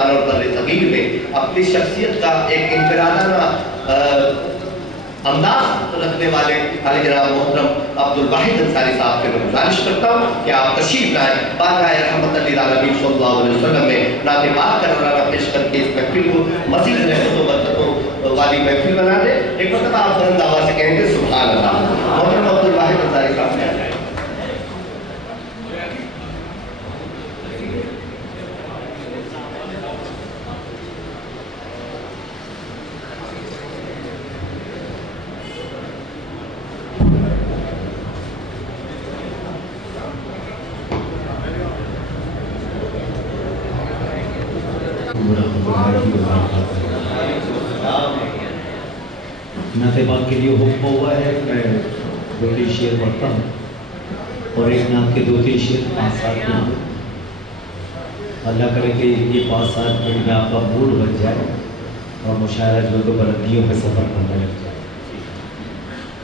और ज़मीन में अपनी शख्सियत का एक इनफरादाना अंदाज रखने वाले खाली जनाब मोहतरम अब्दुल वाहिद अंसारी साहब से मैं गुजारिश करता हूँ कि आप तशरीफ लाएँ। बारगाह रहमत लिल आलमीन सल्लल्लाहु अलैहि वसल्लम में नाते पाक का नज़राना पेश करके इस महफिल को मज़ीद रहमतों बरकतों वाली महफिल बना दे। एक मरतबा आप बुलंद आवाज़ से कहेंगे सुभान अल्लाह। मोहतरम अब्दुल वाहिद अंसारी साहब से आ जाए। नाते पाक के लिए हुक्म हुआ है, मैं 2-3 शेर पढ़ता हूँ और एक नाम के 2-3 शेर 5-7 नाम। अल्लाह करे कि ये 5-7 मिनट में आपका मूड बन जाए और मुशायरा जो तो बुलंदियों में सफ़र करने लग जाए।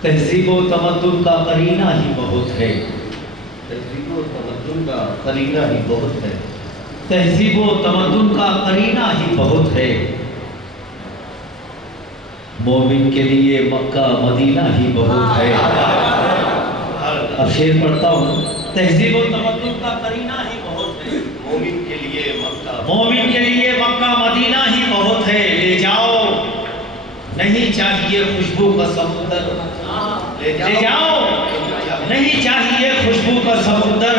तहज़ीब व तमद्दुन का करीना ही बहुत है, तहज़ीब व तमद्दुन का करीना ही बहुत है, तहज़ीब व तमद्दुन का करीना ही बहुत है। मोमिन के लिए मक्का मदीना ही बहुत है। अब शेर पढ़ता हूँ। तहज़ीब व तमद्दुन का करीना ही बहुत है, मोमिन के लिए मक्का मदीना ही बहुत है। ले जाओ नहीं चाहिए खुशबू का समुंदर, ले जाओ नहीं चाहिए खुशबू का समुंदर।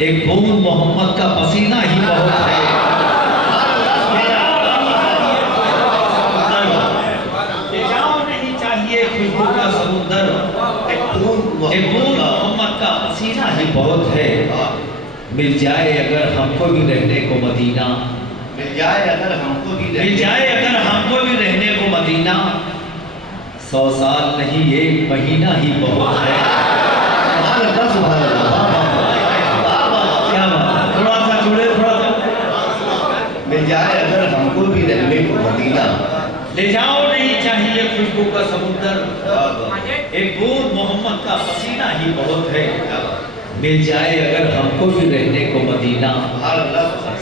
एक बूंद मोहम्मद का पसीना ही बहुत है। खुशबू का समुंदर, एक बूंद मोहम्मद का पसीना ही बहुत है। मिल जाए अगर हमको भी रहने को मदीना, मिल जाए अगर हमको भी रहने को मदीना। 100 साल नहीं 1 महीना ही बहुत है। क्या बात, थोड़ा सा जुड़े, थोड़ा सा। मिल जाए अगर हमको भी रहने को मदीना, ले जाओ नहीं चाहिए खुशबू का समुंदर। एक बूंद मोहम्मद का पसीना ही बहुत है। मिल जाए अगर हमको भी रहने को मदीना।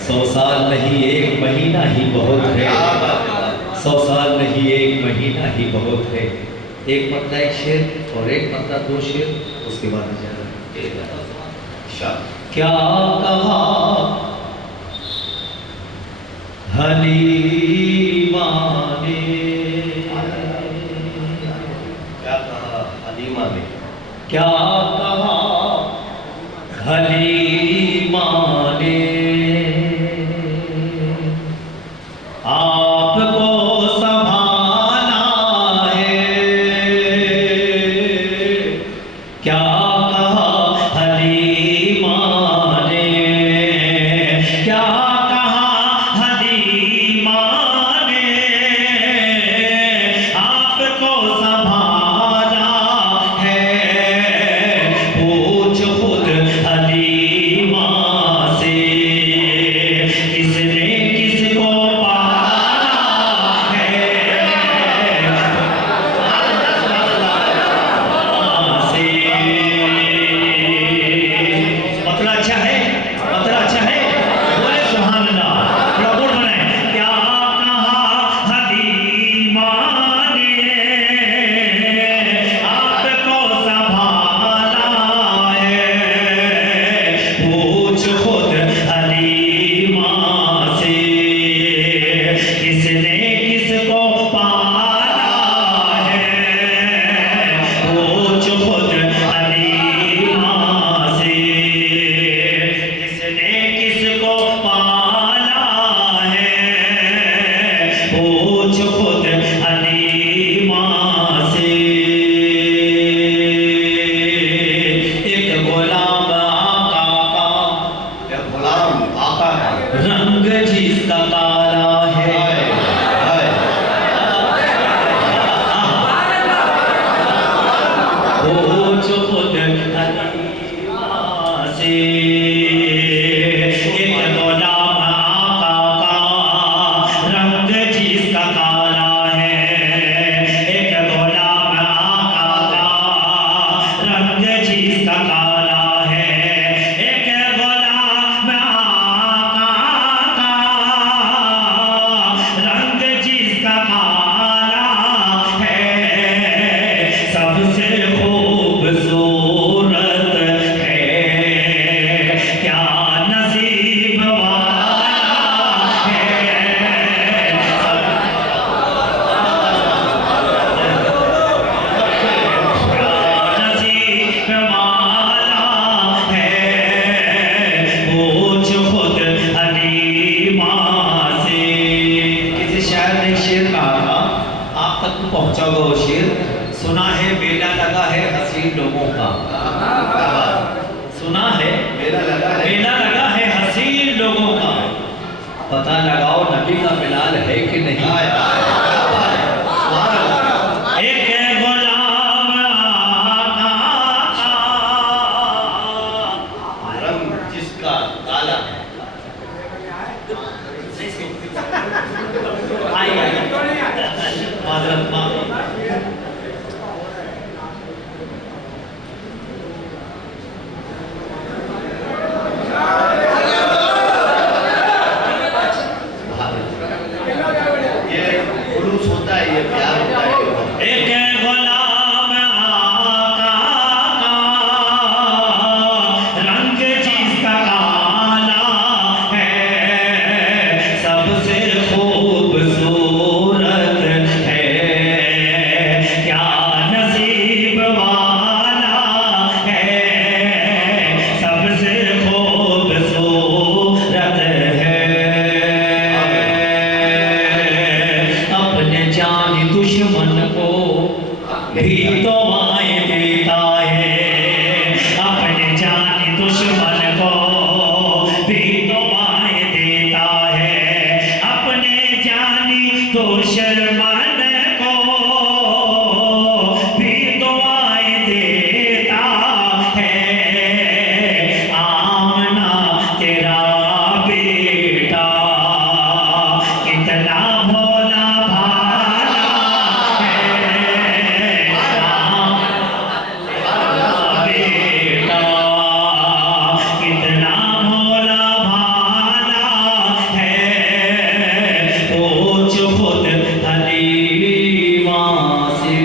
100 साल नहीं 1 महीना ही बहुत है। 100 साल नहीं 1 महीना ही बहुत है। एक पत्ता 1 शेर और एक पत्ता 2 शेर, उसके बाद क्या कहा हलीमा ने, क्या कहा हलीमा ने, क्या कहा हलीमा ने, आपको संभाला है। क्या कहा हलीमा ने, क्या पता लगाओ नबी का मिलाल है कि नहीं। एक गुलाम रंग जिसका काला है। माजरत माफ। ये खुलूस होता है, ये प्यार होता है। एक गुलाम आका का रंग जिसका काला है, सबसे खूबसूरत है, क्या नसीब वाला है, सबसे खूबसूरत है। अपने जान दुश्मन को भी दुआएं देता है, अपने जान दुश्मन को भी दुआएं देता है, अपने जानी दुश्मन को भी दुआएं देता है। आमना तेरा बेटा कितना भोला भाला है, बेटा कितना भोला भाला है, पूछ खुद हलीमा से।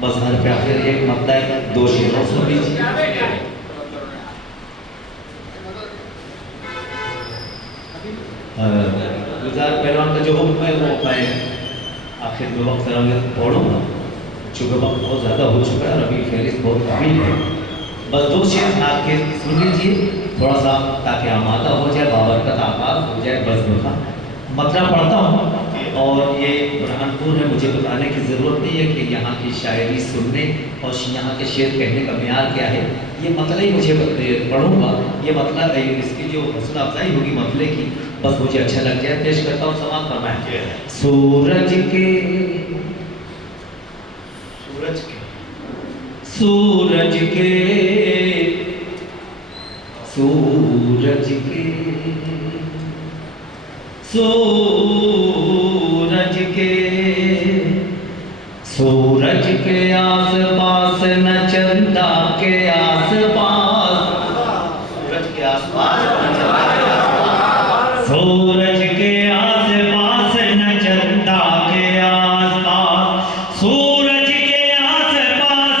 बस हर पे आखिर एक मतलब दो शेरों सुन लीजिए। गुजार पहलवान का जो हुक्म है वो मैं आखिर में वक्त पढ़ूंगा, चूँकि वक्त बहुत ज़्यादा हो चुका है और अभी फहरिस्त बहुत तवील है। बस दो शेर आपके सुन लीजिए थोड़ा सा, ताकि आमादा हो जाए, बाबरकत आगाज हो जाए बज़्म का। मतलब पढ़ता हूँ और ये बुरहानपुर है, मुझे बताने की ज़रूरत नहीं है कि यहाँ की शायरी सुनने और यहाँ के शेर कहने का मेयार क्या है। ये मतलब ही मुझे पढ़ूंगा, ये मतलब है, इसकी जो हौसला अफजाई होगी मतले की, बस मुझे अच्छा लग जाए। पेश करता हूँ, समाप्त फरमाएं। सूरज के सूरज के सूरज के सूरज के सूरज के सूरज के आस पास न चंदा के आस पास, सूरज के आसपास सूरज के आस पास न चंदा के आस पास, सूरज के आस पास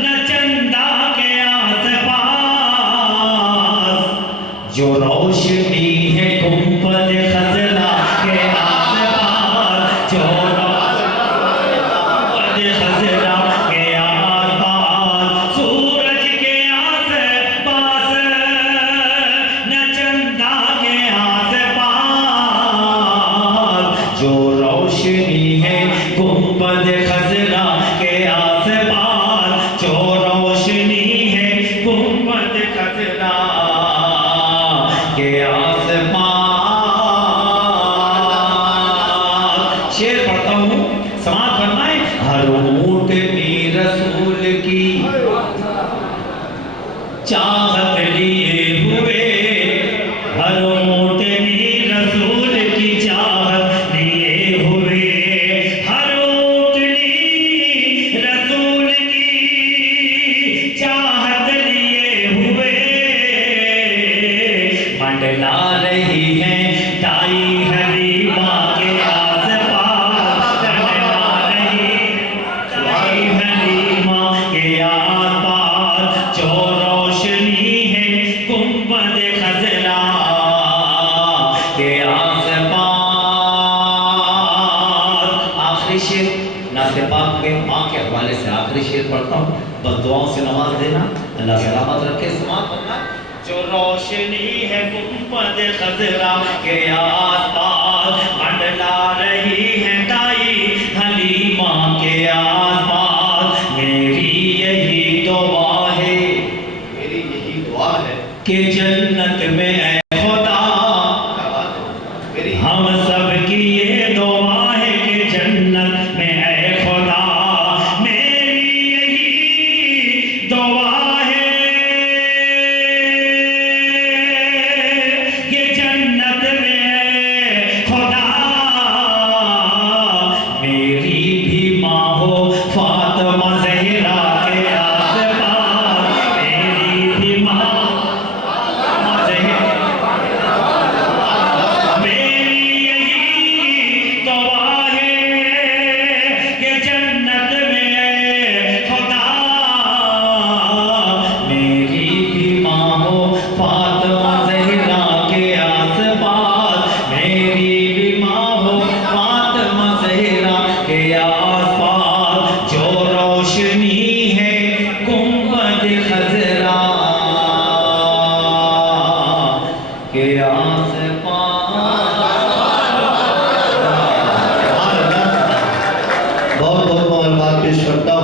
न चंदा के आस पास, जो रोशनी है गुंबद खजरा के आस पास, जो गुंबद खजरा के आस पास, सूरज के आस पास न चंदा के आस पास, जो रोशनी है गुंबद खजरा के आस पास, जो रोशनी है गुंबद खजरा के आस पास। शेर पढ़ता हूँ, समाप्त फरमाए। हर ऊँटनी रसूल की चाहत लिए हुए, हर ऊँटनी रसूल की चाहत लिए हुए, हर ऊँटनी रसूल की चाहत लिए हुए, मंडला रही है ताई हलीमा के आस पास, मंडला रही ताई हलीमा के आस पास, जो रोशनी है गुंबद खजरा के आस पास। आखिरी शेर नाते पाक में माँ के हवाले से आखिरी शेर पढ़ता हूँ, बस दुआओं से नवाज देना, अल्लाह सलामत रखे। समाप्त करना। जो रोशनी है गुंबद खजरा के आस पास, मंडला रही है ताई हलीमा के आस पास, मेरी यही कि जन्नत में ऐ खुदा क्या बात है मेरी हम सब की ये दुआ है कि जन्नत में ऐ खुदा मेरी यही दुआ है कि जन्नत में ऐ खुदा मेरी भी माँ हो फातिमा ज़हरा के आस-पास मेरी भी माँ मेरी यही दुआ है कि जन्नत में ऐ खुदा मेरी भी माँ हो फातिमा ज़हरा के आस-पास मेरी भी माँ हो फातिमा ज़हरा के आस-पास जो रोशनी